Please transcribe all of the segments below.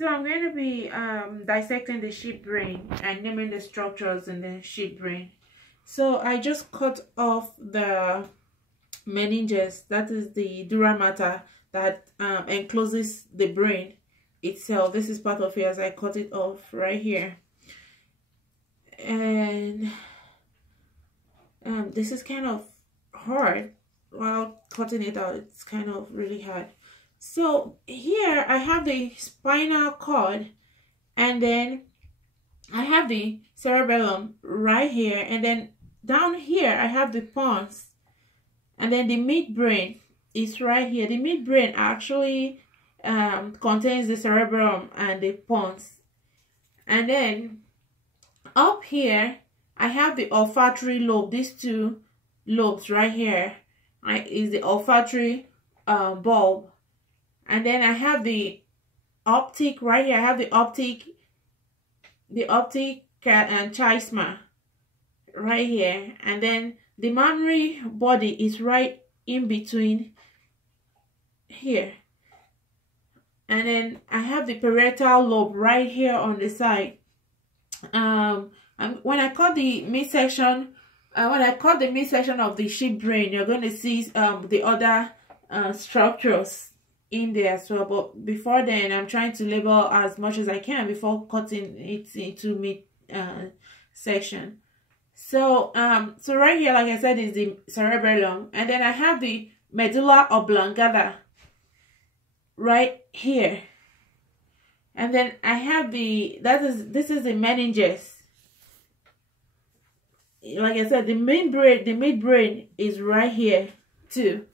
So I'm going to be dissecting the sheep brain and naming the structures in the sheep brain. So I just cut off the meninges, that is the dura mater that encloses the brain itself. This is part of it as I cut it off right here. And this is kind of hard. While cutting it out, it's kind of really hard. So here I have the spinal cord, and then I have the cerebellum right here, and then down here I have the pons, and then the midbrain is right here. The midbrain actually contains the cerebellum and the pons, and then up here I have the olfactory lobe. These two lobes right here is the olfactory bulb. And then I have the optic right here. I have the optic and chiasma right here. And then the mammary body is right in between here. And then I have the parietal lobe right here on the side. When I cut the midsection, of the sheep brain, you're going to see the other structures in there as well. But before then, I'm trying to label as much as I can before cutting it into mid section. So so right here, like I said, is the cerebellum, and then I have the medulla oblongata right here, and then I have this is the meninges. Like I said, the midbrain is right here too,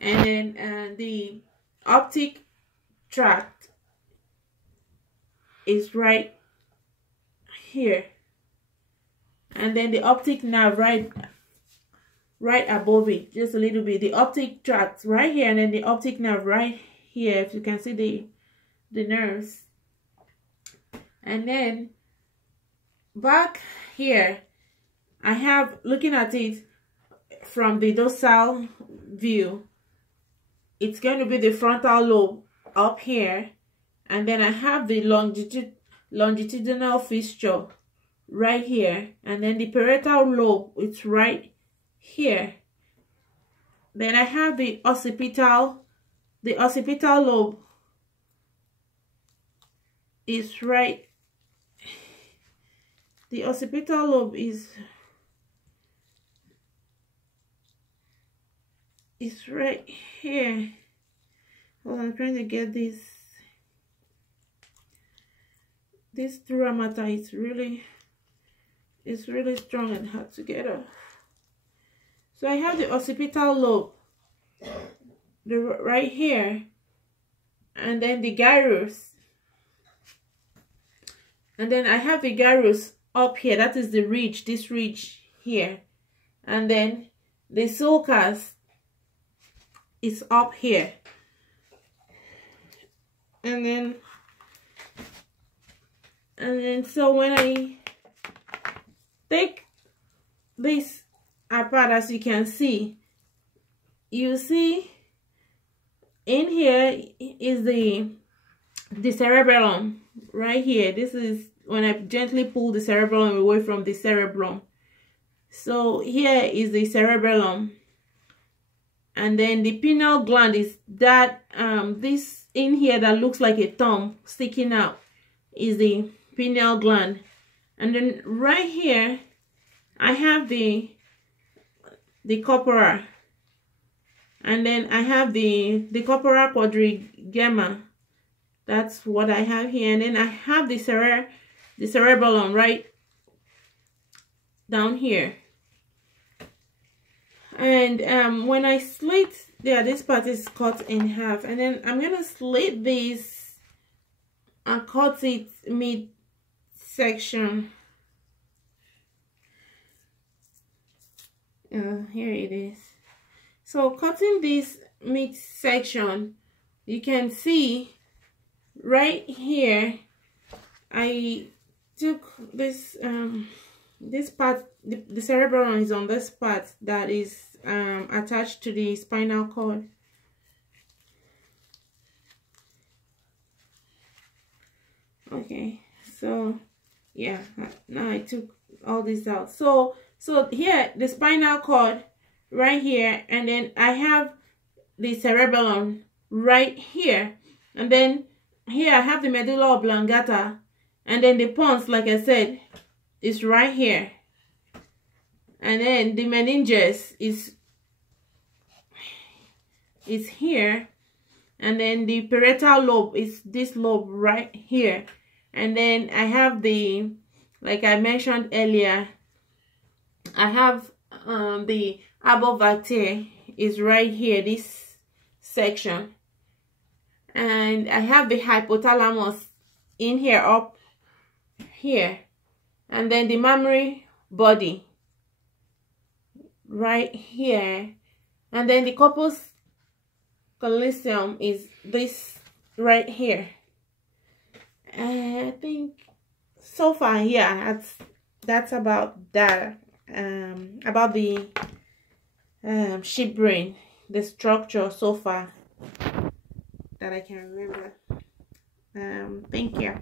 and then the optic tract is right here, and then the optic nerve right above it, just a little bit. The optic tract right here, and then the optic nerve right here, if you can see the nerves. And then back here I have, looking at it from the dorsal view, it's going to be the frontal lobe up here, and then I have the longitudinal fissure right here, and then the parietal lobe, it's right here. Then I have the occipital lobe is right. The occipital lobe is right here. Well, I'm trying to get this dura mater is really strong and hard to get off. So I have the occipital lobe right here, and then the gyrus, and then I have the gyrus up here, that is the ridge, this ridge here, and then the sulcus is up here, and then so when I take this apart, as you can see, you see in here is the cerebellum right here. This is when I gently pull the cerebellum away from the cerebrum. So here is the cerebellum, and then the pineal gland is that this in here that looks like a thumb sticking out is the pineal gland. And then right here I have the corpora, and then I have the corpora quadrigemma. That's what I have here. And then I have the cerebellum right down here. And when I slit, this part is cut in half, and then I'm gonna slit this and cut it mid section. Here it is. So cutting this mid section, you can see right here I took this this part, the cerebellum is on this part that is attached to the spinal cord. Okay, so yeah, now I took all this out. So here the spinal cord right here, and then I have the cerebellum right here, and then here I have the medulla oblongata, and then the pons, like I said, is right here, and then the meninges is here, and then the parietal lobe is this lobe right here, and then I have the, like I mentioned earlier, I have the arbor is right here, this section, and I have the hypothalamus in here, up here, and then the mammary body right here, and then the corpus callosum is this right here. I think so far, yeah, that's about that, about the sheep brain, the structure so far that I can remember. Thank you.